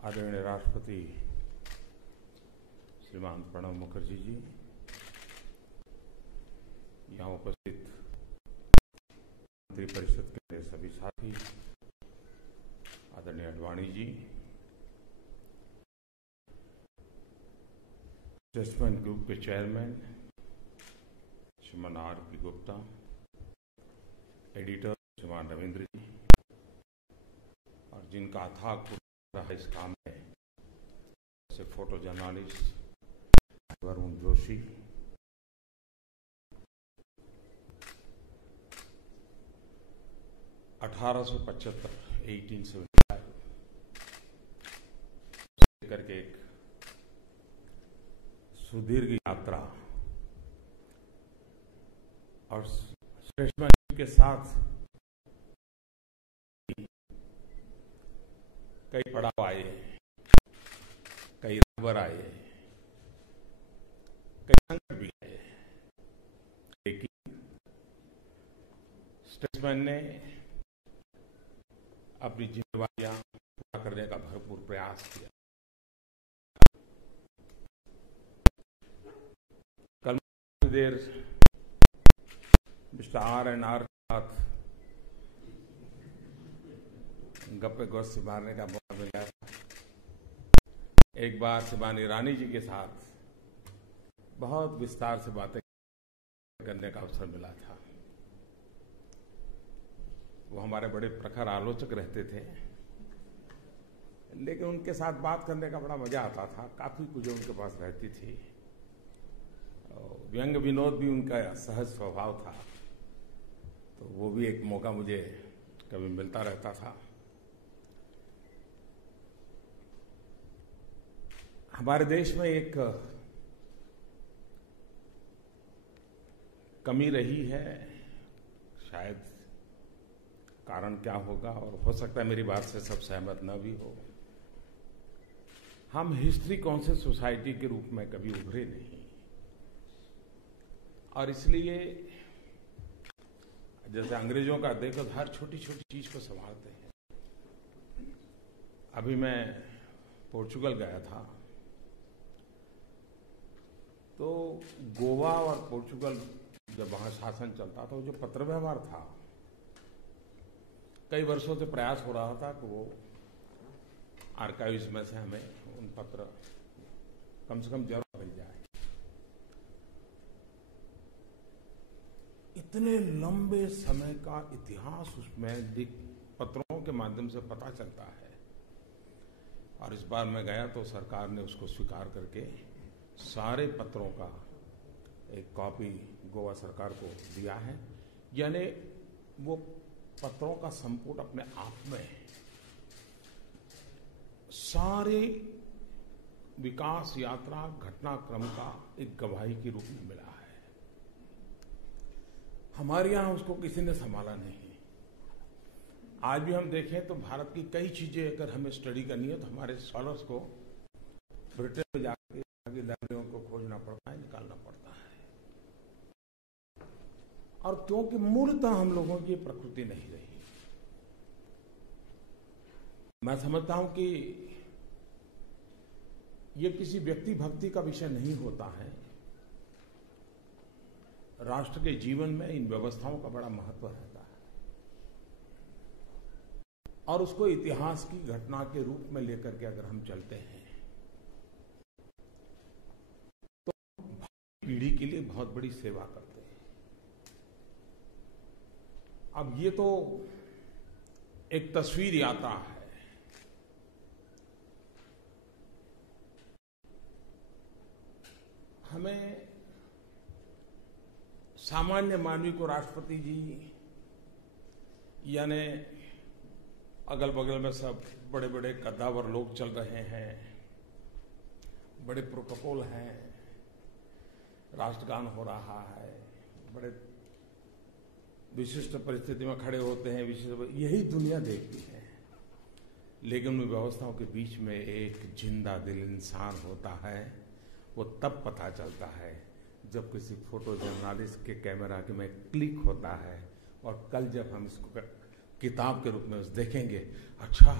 आदरणीय राष्ट्रपति श्रीमान प्रणब मुखर्जी जी, यहाँ उपस्थित मंत्रिपरिषद के मेरे सभी साथी, आदरणीय अडवाणी जी, एडजस्टमेंट ग्रुप के चेयरमैन श्रीमान आर.पी. गुप्ता, एडिटर श्रीमान रविंद्र जी, और जिनका अथाग रहा इस काम में, जैसे फोटो जर्नलिस्ट वरुण जोशी, करके एक सुदीर्घ यात्रा और स्टेटमेंट के साथ कई पड़ाव आए, कई राहबर आए, कई संकट भी आए, लेकिन स्टेटसमैन ने अपनी जिम्मेवारियां पूरा करने का भरपूर प्रयास किया। कल देर मिस्टर R&R के साथ गप्पे गोष्ठी मारने का मौका मिला। एक बार शिवानी ईरानी जी के साथ बहुत विस्तार से बातें करने का अवसर मिला था। वो हमारे बड़े प्रखर आलोचक रहते थे, लेकिन उनके साथ बात करने का बड़ा मजा आता था। काफी कुछ उनके पास रहती थी, व्यंग विनोद भी उनका सहज स्वभाव था, तो वो भी एक मौका मुझे कभी मिलता रहता था। हमारे देश में एक कमी रही है, शायद कारण क्या होगा, और हो सकता है मेरी बात से सब सहमत न भी हो। हम हिस्ट्री कॉन्शियस सोसाइटी के रूप में कभी उभरे नहीं, और इसलिए जैसे अंग्रेजों का देखो हर छोटी छोटी चीज को संभालते हैं। अभी मैं पोर्चुगल गया था, तो गोवा और पोर्चुगल जब वहां शासन चलता था, जो पत्र व्यवहार था, कई वर्षों से प्रयास हो रहा था कि वो आर्काइव्स में से हमें उन पत्र कम से कम जरूर मिल जाए। इतने लंबे समय का इतिहास उसमें पत्रों के माध्यम से पता चलता है, और इस बार मैं गया तो सरकार ने उसको स्वीकार करके सारे पत्रों का एक कॉपी गोवा सरकार को दिया है। यानी वो पत्रों का संपुट अपने आप में सारी विकास यात्रा घटनाक्रम का एक गवाही के रूप में मिला है। हमारे यहां उसको किसी ने संभाला नहीं। आज भी हम देखें तो भारत की कई चीजें अगर हमें स्टडी करनी है तो हमारे स्कॉलर्स को ब्रिटेन में जाकर आगे लाइब्रेरियों को खोजना पड़ता है, निकालना पड़ता है। और क्योंकि मूलतः हम लोगों की प्रकृति नहीं रही। मैं समझता हूं कि ये किसी व्यक्ति भक्ति का विषय नहीं होता है। राष्ट्र के जीवन में इन व्यवस्थाओं का बड़ा महत्व रहता है, और उसको इतिहास की घटना के रूप में लेकर के अगर हम चलते हैं तो पीढ़ी के लिए बहुत बड़ी सेवा करते हैं। अब ये तो एक तस्वीर यात्रा है। हमें सामान्य मानवी को राष्ट्रपति जी, यानी अगल बगल में सब बड़े बड़े कद्दावर लोग चल रहे हैं, बड़े प्रोटोकॉल हैं, राष्ट्रगान हो रहा है, बड़े विशिष्ट परिस्थिति में खड़े होते हैं, विशिष्ट, यही दुनिया देखती है। लेकिन उन व्यवस्थाओं के बीच में एक जिंदा दिल इंसान होता है। वो तब पता चलता है जब किसी फोटो जर्नलिस्ट के कैमरा के में क्लिक होता है, और कल जब हम इसको किताब के रूप में देखेंगे, अच्छा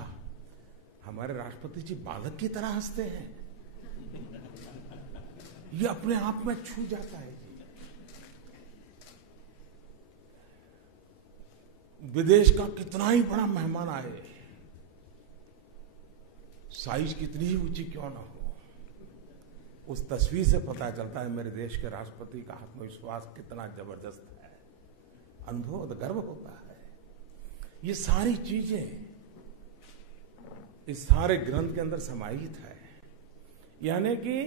हमारे राष्ट्रपति जी बालक की तरह हंसते हैं। ये अपने आप में छू जाता है। विदेश का कितना ही बड़ा मेहमान आए, साइज कितनी ही ऊंची क्यों ना हो, उस तस्वीर से पता चलता है मेरे देश के राष्ट्रपति का आत्मविश्वास कितना जबरदस्त है। अनुभव गर्व होता है। ये सारी चीजें इस सारे ग्रंथ के अंदर समाहित है। यानी कि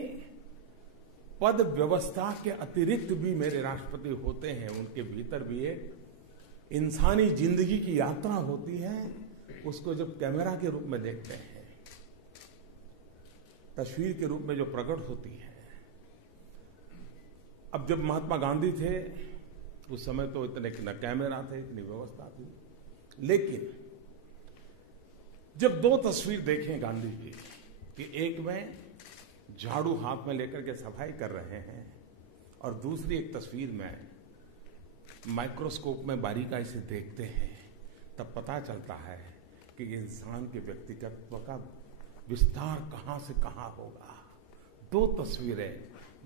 पद व्यवस्था के अतिरिक्त भी मेरे राष्ट्रपति होते हैं, उनके भीतर भी एक इंसानी जिंदगी की यात्रा होती है। उसको जब कैमरा के रूप में देखते हैं, तस्वीर के रूप में जो प्रकट होती है। अब जब महात्मा गांधी थे उस समय तो इतने न कैमरा थे, इतनी व्यवस्था थी, लेकिन जब दो तस्वीर देखें गांधी जी कि एक में झाड़ू हाथ में लेकर के सफाई कर रहे हैं और दूसरी एक तस्वीर में माइक्रोस्कोप में बारीकाई से देखते हैं, तब पता चलता है कि इंसान के व्यक्तित्व का विस्तार कहां से कहां होगा। दो तस्वीरें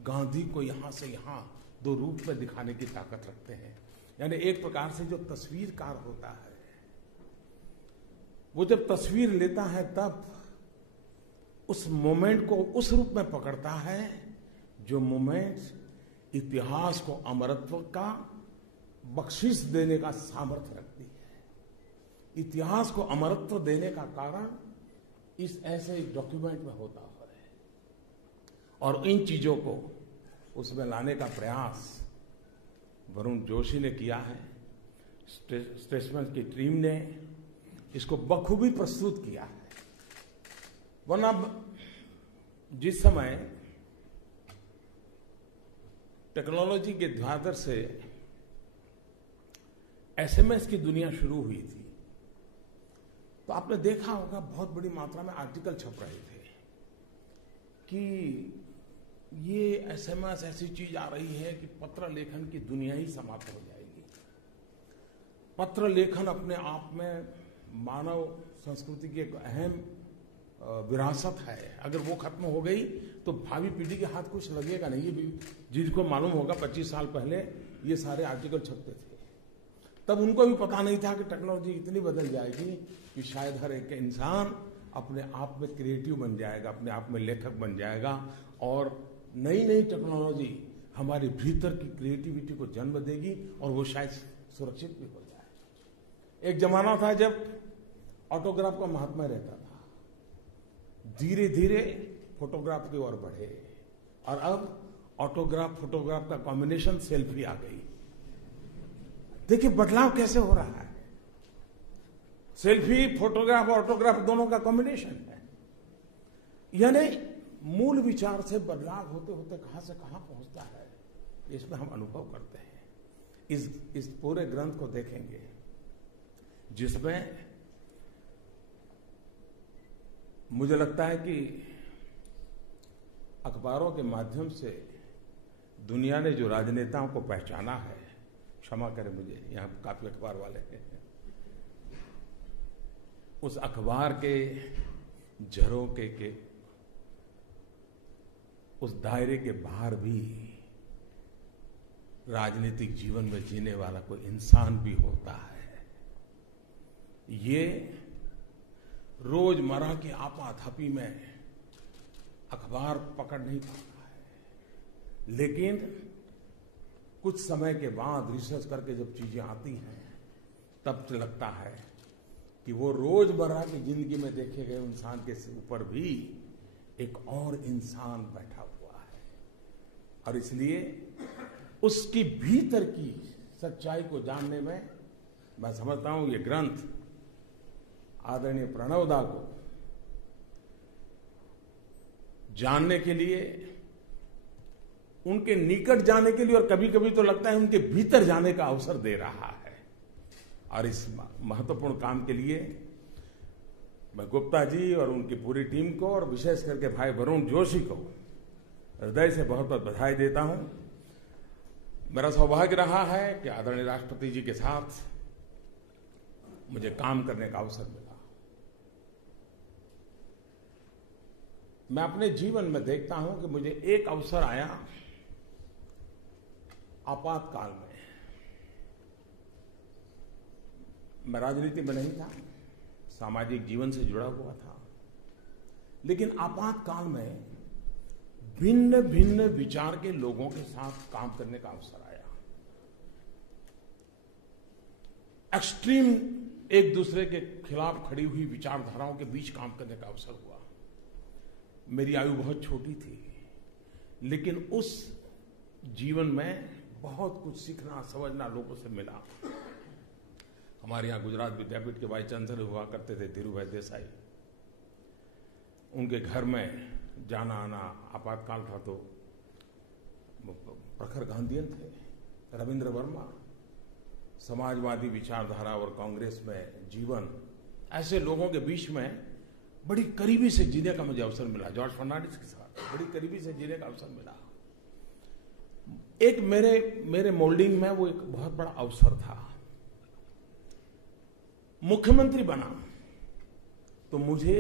गांधी को यहां से यहां दो रूप में दिखाने की ताकत रखते हैं। यानी एक प्रकार से जो तस्वीरकार होता है वो जब तस्वीर लेता है तब उस मोमेंट को उस रूप में पकड़ता है जो मोमेंट इतिहास को अमरत्व का बख्शिश देने का सामर्थ्य रखती है। इतिहास को अमरत्व देने का कारण इस ऐसे डॉक्यूमेंट में होता है और इन चीजों को उसमें लाने का प्रयास वरुण जोशी ने किया है। स्टेट्समैन की टीम ने इसको बखूबी प्रस्तुत किया है। वरना जिस समय टेक्नोलॉजी के द्वार से एसएमएस की दुनिया शुरू हुई थी तो आपने देखा होगा बहुत बड़ी मात्रा में आर्टिकल छप रहे थे कि ये एसएमएस ऐसी चीज आ रही है कि पत्र लेखन की दुनिया ही समाप्त हो जाएगी। पत्र लेखन अपने आप में मानव संस्कृति की एक अहम विरासत है। अगर वो खत्म हो गई तो भावी पीढ़ी के हाथ कुछ लगेगा नहीं। ये भी जिनको मालूम होगा 25 साल पहले ये सारे आर्टिकल छपते थे, तब उनको भी पता नहीं था कि टेक्नोलॉजी इतनी बदल जाएगी कि शायद हर एक इंसान अपने आप में क्रिएटिव बन जाएगा, अपने आप में लेखक बन जाएगा और नई नई टेक्नोलॉजी हमारे भीतर की क्रिएटिविटी को जन्म देगी और वो शायद सुरक्षित भी हो जाए। एक जमाना था जब ऑटोग्राफ का महात्मा रहता था, धीरे धीरे फोटोग्राफ की ओर बढ़े और अब ऑटोग्राफ फोटोग्राफ का कॉम्बिनेशन सेल्फी आ गई। देखिए बदलाव कैसे हो रहा है। सेल्फी, फोटोग्राफ और ऑटोग्राफ दोनों का कॉम्बिनेशन है। यानी मूल विचार से बदलाव होते होते कहां से कहां पहुंचता है, इसमें हम अनुभव करते हैं। इस पूरे ग्रंथ को देखेंगे जिसमें मुझे लगता है कि अखबारों के माध्यम से दुनिया ने जो राजनेताओं को पहचाना है, क्षमा करें मुझे यहाँ काफी अखबार वाले हैं, उस अखबार के झरोके के उस दायरे के बाहर भी राजनीतिक जीवन में जीने वाला कोई इंसान भी होता है। ये रोजमर्रा की आपाधापी में अखबार पकड़ नहीं पाता है, लेकिन कुछ समय के बाद रिसर्च करके जब चीजें आती हैं तब तो लगता है कि वो रोजमर्रा की जिंदगी में देखे गए इंसान के ऊपर भी एक और इंसान बैठा हुआ है और इसलिए उसकी भीतर की सच्चाई को जानने में मैं समझता हूं ये ग्रंथ आदरणीय प्रणवदा को जानने के लिए, उनके निकट जाने के लिए और कभी कभी तो लगता है उनके भीतर जाने का अवसर दे रहा है। और इस महत्वपूर्ण काम के लिए मैं गुप्ता जी और उनकी पूरी टीम को और विशेष करके भाई वरुण जोशी को हृदय से बहुत बहुत बधाई देता हूं। मेरा सौभाग्य रहा है कि आदरणीय राष्ट्रपति जी के साथ मुझे काम करने का अवसर मिला। मैं अपने जीवन में देखता हूं कि मुझे एक अवसर आया आपातकाल में। मैं राजनीति में नहीं था, सामाजिक जीवन से जुड़ा हुआ था, लेकिन आपातकाल में भिन्न भिन्न विचार के लोगों के साथ काम करने का अवसर आया। एक्सट्रीम एक दूसरे के खिलाफ खड़ी हुई विचारधाराओं के बीच काम करने का अवसर हुआ। मेरी आयु बहुत छोटी थी, लेकिन उस जीवन में बहुत कुछ सीखना समझना लोगों से मिला। हमारे यहाँ गुजरात विद्यापीठ के वाइस चांसलर हुआ करते थे धीरूभाई देसाई। उनके घर में जाना आना, आपातकाल था तो प्रखर गांधीयन थे, रविंद्र वर्मा, समाजवादी विचारधारा और कांग्रेस में जीवन, ऐसे लोगों के बीच में बड़ी करीबी से जीने का मुझे अवसर मिला। जॉर्ज फर्नांडिस के साथ बड़ी करीबी से जीने का अवसर मिला। एक मेरे मोल्डिंग में वो एक बहुत बड़ा अवसर था। मुख्यमंत्री बना तो मुझे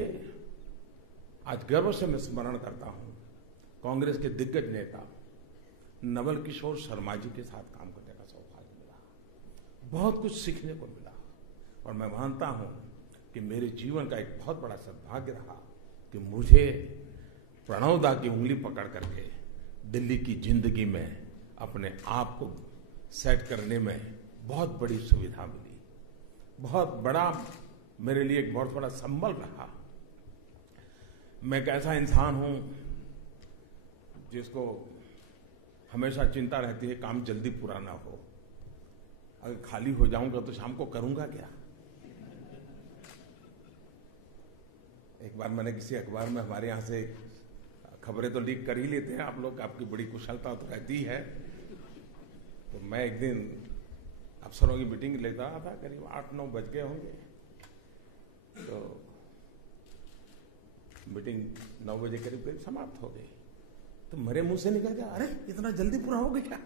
आज गर्व से मैं स्मरण करता हूं, कांग्रेस के दिग्गज नेता नवल किशोर शर्मा जी के साथ काम करने का सौभाग्य मिला। बहुत कुछ सीखने को मिला और मैं मानता हूं कि मेरे जीवन का एक बहुत बड़ा सद्भाग्य रहा कि मुझे प्रणव दा की उंगली पकड़ करके दिल्ली की जिंदगी में अपने आप को सेट करने में बहुत बड़ी सुविधा मिली। बहुत बड़ा मेरे लिए एक बहुत बड़ा संबल रहा। मैं एक ऐसा इंसान हूं जिसको हमेशा चिंता रहती है काम जल्दी पूरा ना हो। अगर खाली हो जाऊंगा तो शाम को करूंगा क्या। एक बार मैंने किसी अखबार में, हमारे यहाँ से खबरें तो लीक कर ही लेते हैं आप लोग, आपकी बड़ी कुशलता तो रहती है। तो मैं एक दिन अफसरों की मीटिंग लेता रहा था, करीब 8-9 बज गए होंगे। तो मीटिंग 9 बजे करीब समाप्त हो गई। तो मेरे मुंह से निकल गया, अरे इतना जल्दी पूरा हो गया।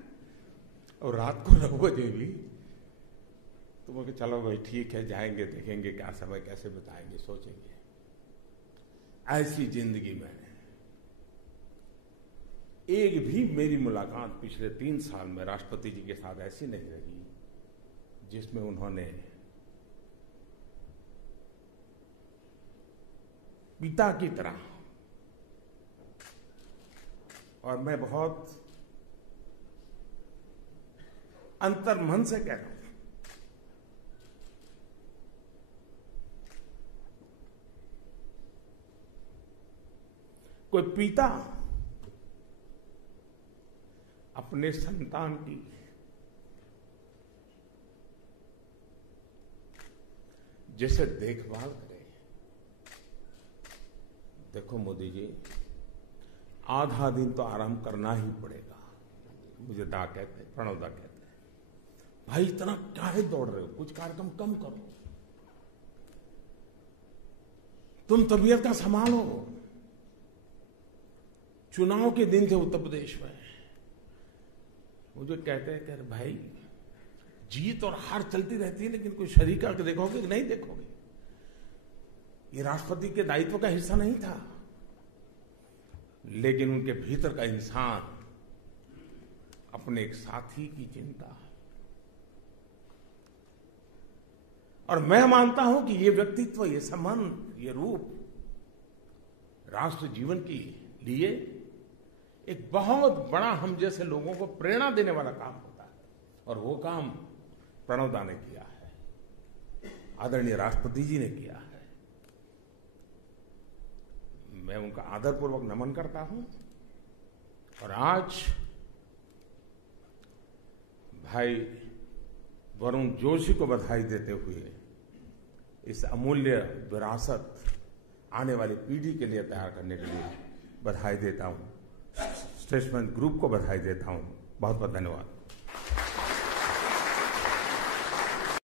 और रात को 9 बजे भी। तो मैं चलो भाई ठीक है, जाएंगे देखेंगे क्या समय कैसे बिताएंगे, सोचेंगे। ऐसी जिंदगी में एक भी मेरी मुलाकात पिछले 3 साल में राष्ट्रपति जी के साथ ऐसी नहीं रही जिसमें उन्होंने पिता की तरह, और मैं बहुत अंतर्मन से कह रहा हूं, कोई पिता अपने संतान की जैसे देखभाल करे। देखो मोदी जी, आधा दिन तो आराम करना ही पड़ेगा। मुझे दा कहते हैं, प्रणव दा कहते हैं, भाई इतना काहे दौड़ रहे हो, कुछ कार्यक्रम कम करो, तुम तबीयत का संभालो। चुनाव के दिन थे उत्तर प्रदेश में, मुझे कहते हैं कि भाई जीत और हार चलती रहती है, लेकिन कोई शरीक करके देखोगे कि नहीं देखोगे। ये राष्ट्रपति के दायित्व का हिस्सा नहीं था, लेकिन उनके भीतर का इंसान अपने एक साथी की चिंता। और मैं मानता हूं कि ये व्यक्तित्व, ये संबंध, ये रूप राष्ट्र जीवन के लिए एक बहुत बड़ा, हम जैसे लोगों को प्रेरणा देने वाला काम होता है। और वो काम प्रणव दा ने किया है, आदरणीय राष्ट्रपति जी ने किया है। मैं उनका आदरपूर्वक नमन करता हूं। और आज भाई वरुण जोशी को बधाई देते हुए इस अमूल्य विरासत आने वाली पीढ़ी के लिए तैयार करने के लिए बधाई देता हूं। स्टेट्समैन ग्रुप को बधाई देता हूं। बहुत बहुत धन्यवाद।